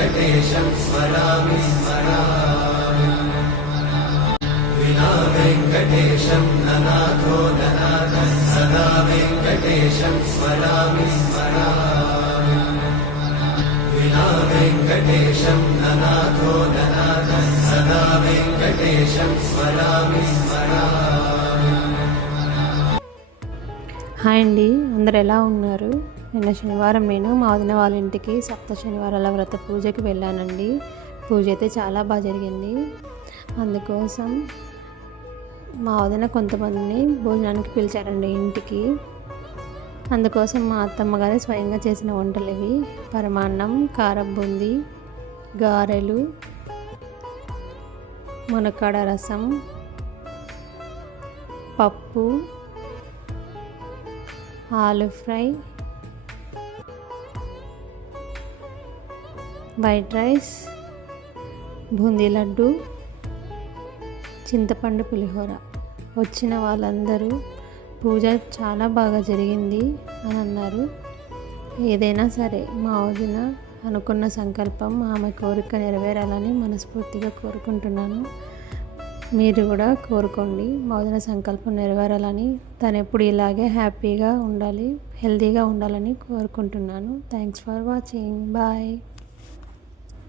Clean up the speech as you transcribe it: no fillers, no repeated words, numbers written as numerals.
वेङ्कटेशं स्मरामि स्मरामि विना वेङ्कटेशं ननाथो ननाथः सदा वेङ्कटेशं स्मरामि स्मरामि विना वेङ्कटेशं ननाथो ननाथः सदा वेङ्कटेशं स्मरामि स्मरामि। హాయ్ అండి, అందరు ఎలా ఉన్నారు? నిన్న శనివారం నేను మా వదిన వాళ్ళ ఇంటికి సప్త శనివారాల వ్రత పూజకి వెళ్ళానండి. పూజ అయితే చాలా బాగా జరిగింది. అందుకోసం మా వదిన కొంతమందిని భోజనానికి పిలిచారండి ఇంటికి. అందుకోసం మా అత్తమ్మ గారు స్వయంగా చేసిన వంటలు ఇవి: పరమాన్నం, కారం బూందీ, గారెలు, మునక్కాడ రసం, పప్పు, ఆలు fry, white rice, boondi laddu, చింతపండు పులిహోర. వచ్చిన వాళ్ళందరూ పూజ చాలా బాగా జరిగింది అని అన్నారు. ఏదైనా సరే మా వదిన అనుకున్న సంకల్పం, ఆమె కోరిక నెరవేరాలని మనస్ఫూర్తిగా కోరుకుంటున్నాను. మీరు కూడా కోరుకోండి మా వదిన సంకల్పం నెరవేరాలని. తను ఎప్పుడు ఇలాగే హ్యాపీగా ఉండాలి, హెల్తీగా ఉండాలని కోరుకుంటున్నాను. Thanks for watching. బాయ్.